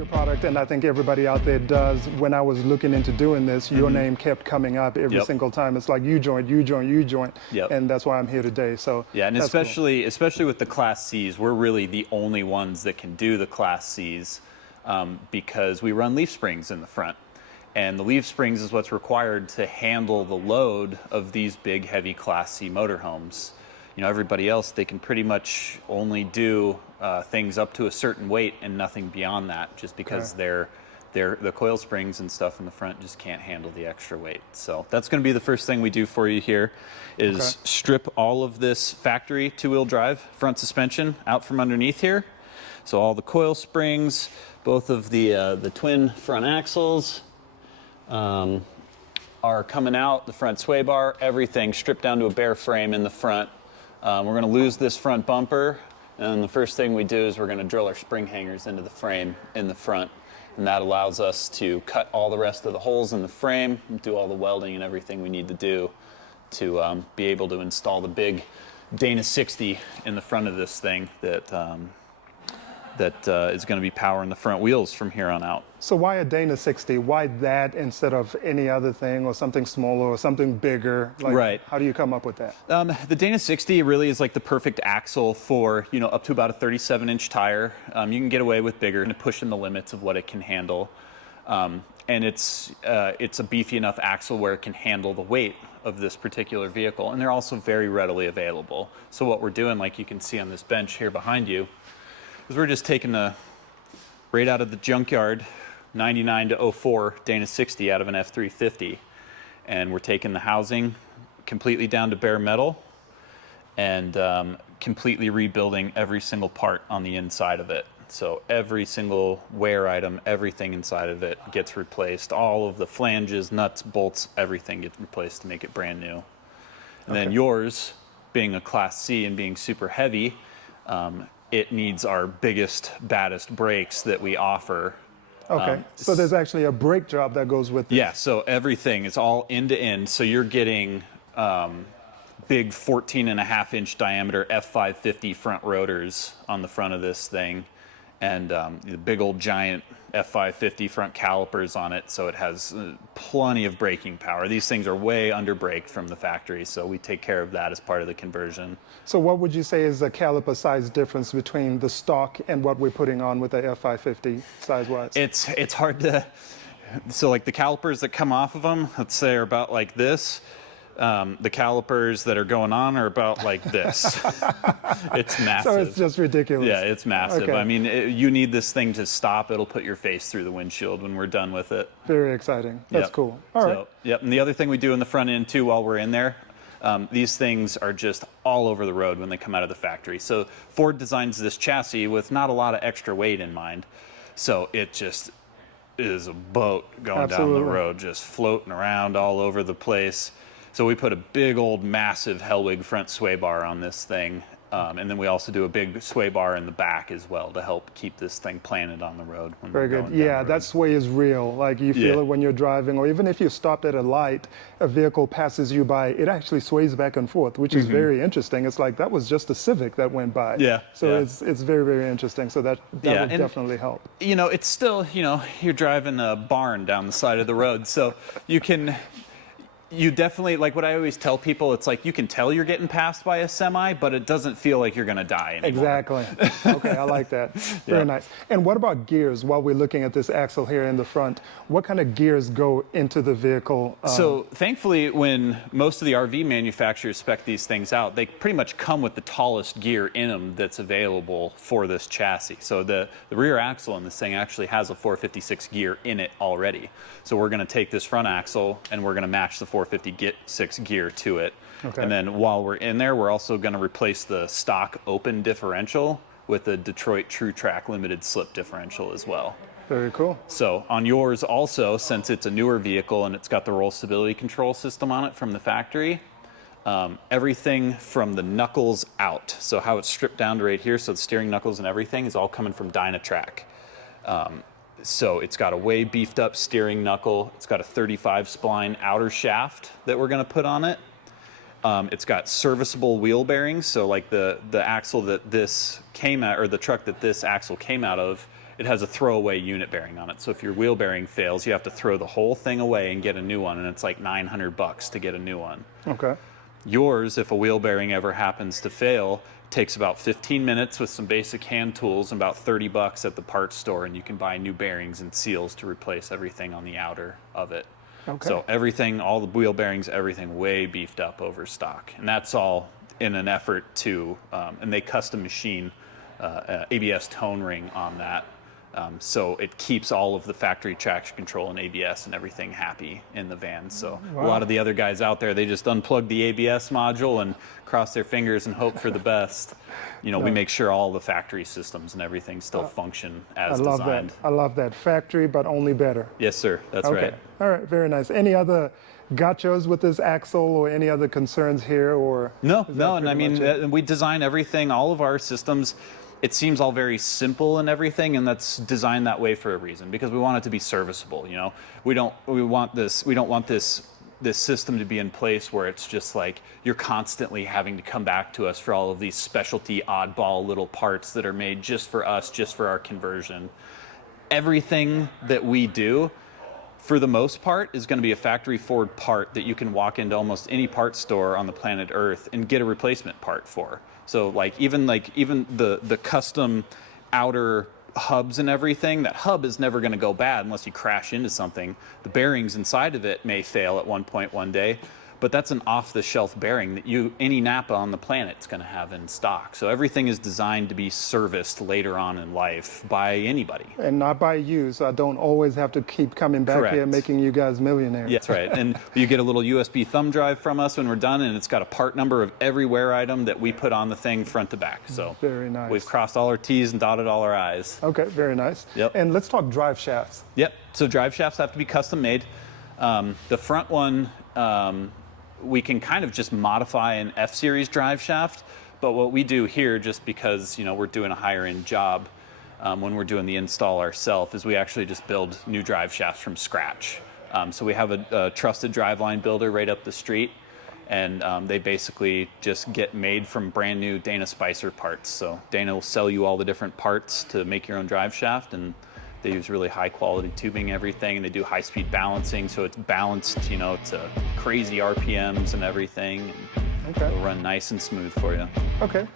your product, and I think everybody out there does. When I was looking into doing this, your name kept coming up every single time. It's like UJOINT, UJOINT, UJOINT, and that's why I'm here today. So yeah, and especially with the Class Cs, we're really the only ones that can do the Class Cs because we run leaf springs in the front. And the leaf springs is what's required to handle the load of these big, heavy Class C motorhomes. You know, everybody else, they can pretty much only do things up to a certain weight and nothing beyond that, just because the coil springs and stuff in the front just can't handle the extra weight. So that's going to be the first thing we do for you here is strip all of this factory two-wheel drive front suspension out from underneath here. So all the coil springs, both of the twin front axles, are coming out, the front sway bar, everything stripped down to a bare frame in the front. We're going to lose this front bumper, and the first thing we do is we're going to drill our spring hangers into the frame in the front, and that allows us to cut all the rest of the holes in the frame, do all the welding and everything we need to do to be able to install the big Dana 60 in the front of this thing that is going to be powering the front wheels from here on out. So why a Dana 60? Why that instead of any other thing or something smaller or something bigger? Like, how do you come up with that? The Dana 60 really is like the perfect axle for, you know, up to about a 37-inch tire. You can get away with bigger and pushing the limits of what it can handle. And it's a beefy enough axle where it can handle the weight of this particular vehicle. And they're also very readily available. So what we're doing, like you can see on this bench here behind you, is we're just taking right out of the junkyard 99 to 04 Dana 60 out of an F350, and we're taking the housing completely down to bare metal and completely rebuilding every single part on the inside of it. So every single wear item, everything inside of it gets replaced. All of the flanges, nuts, bolts, everything gets replaced to make it brand new. And then yours, being a Class C and being super heavy, it needs our biggest, baddest brakes that we offer. Okay, so there's actually a brake job that goes with this. Yeah, so everything is all end to end. So you're getting big 14.5-inch diameter F550 front rotors on the front of this thing, and the big old giant F550 front calipers on it, so it has plenty of braking power. These things are way under braked from the factory, so we take care of that as part of the conversion. So what would you say is the caliper size difference between the stock and what we're putting on with the F550 size-wise? It's hard to, so like the calipers that come off of them, let's say are about like this. The calipers that are going on are about like this. It's massive. So it's just ridiculous. Yeah, it's massive. Okay. I mean, you need this thing to stop. It'll put your face through the windshield when we're done with it. Very exciting. That's cool. All right. Yep. And the other thing we do in the front end too while we're in there, these things are just all over the road when they come out of the factory. So Ford designs this chassis with not a lot of extra weight in mind. So it just is a boat going down the road, just floating around all over the place. So we put a big old massive Hellwig front sway bar on this thing, and then we also do a big sway bar in the back as well to help keep this thing planted on the road. When Very good. Yeah, that sway is real. Like you feel it when you're driving, or even if you stopped at a light, a vehicle passes you by, it actually sways back and forth, which is very interesting. It's like that was just a Civic that went by. Yeah. So it's very, very interesting. So that would definitely help. You know, it's still, you know, you're driving a barn down the side of the road, so you definitely, like what I always tell people, it's like you can tell you're getting passed by a semi, but it doesn't feel like you're going to die anymore. Exactly. Okay, I like that. Very nice. And what about gears while we're looking at this axle here in the front? What kind of gears go into the vehicle? So thankfully, when most of the RV manufacturers spec these things out, they pretty much come with the tallest gear in them that's available for this chassis. So the rear axle in this thing actually has a 456 gear in it already. So we're going to take this front axle and we're going to match the 456 gear to it. Okay. And then while we're in there, we're also going to replace the stock open differential with a Detroit True Track limited slip differential as well. Very cool. So on yours also, since it's a newer vehicle and it's got the roll stability control system on it from the factory, everything from the knuckles out, so how it's stripped down to right here, so the steering knuckles and everything is all coming from Dynatrac. So it's got a way beefed up steering knuckle. It's got a 35 spline outer shaft that we're going to put on it. It's got serviceable wheel bearings. So like the axle that this came out, or the truck that this axle came out of, it has a throwaway unit bearing on it. So if your wheel bearing fails, you have to throw the whole thing away and get a new one, and it's like $900 to get a new one. Okay. Yours, if a wheel bearing ever happens to fail, takes about 15 minutes with some basic hand tools and about $30 at the parts store, and you can buy new bearings and seals to replace everything on the outer of it. Okay. So everything, all the wheel bearings, everything way beefed up over stock. And that's all in an effort to, and they custom machine ABS tone ring on that. So it keeps all of the factory traction control and ABS and everything happy in the van. So wow. A lot of the other guys out there, they just unplug the ABS module and cross their fingers and hope for the best. You know, we make sure all the factory systems and everything still function as designed. I love that. Factory, but only better. Yes, sir. That's right. All right, very nice. Any other gotchas with this axle or any other concerns here? Or no, and I mean, we design everything, all of our systems. It seems all very simple and everything, and that's designed that way for a reason, because we want it to be serviceable. You know, we don't want this system to be in place where it's just like you're constantly having to come back to us for all of these specialty oddball little parts that are made just for us, just for our conversion. Everything that we do, for the most part, is going to be a factory forward part that you can walk into almost any part store on the planet Earth and get a replacement part for. So even the custom outer hubs and everything, that hub is never going to go bad unless you crash into something. The bearings inside of it may fail at one point one day, but that's an off-the-shelf bearing that any Napa on the planet is going to have in stock. So everything is designed to be serviced later on in life by anybody. And not by you, so I don't always have to keep coming back Correct. here making you guys millionaires. Yeah, that's right. And you get a little USB thumb drive from us when we're done, and it's got a part number of every wear item that we put on the thing front to back. So very nice. We've crossed all our T's and dotted all our I's. Okay, very nice. Yep. And let's talk drive shafts. Yep. So drive shafts have to be custom made. The front one, we can kind of just modify an F-Series drive shaft, but what we do here, just because we're doing a higher end job when we're doing the install ourselves, is we actually just build new drive shafts from scratch. So we have a trusted driveline builder right up the street, and they basically just get made from brand new Dana Spicer parts. So Dana will sell you all the different parts to make your own drive shaft, and they use really high quality tubing and everything, and they do high speed balancing, so it's balanced, to crazy RPMs and everything. And okay. It'll run nice and smooth for you. Okay.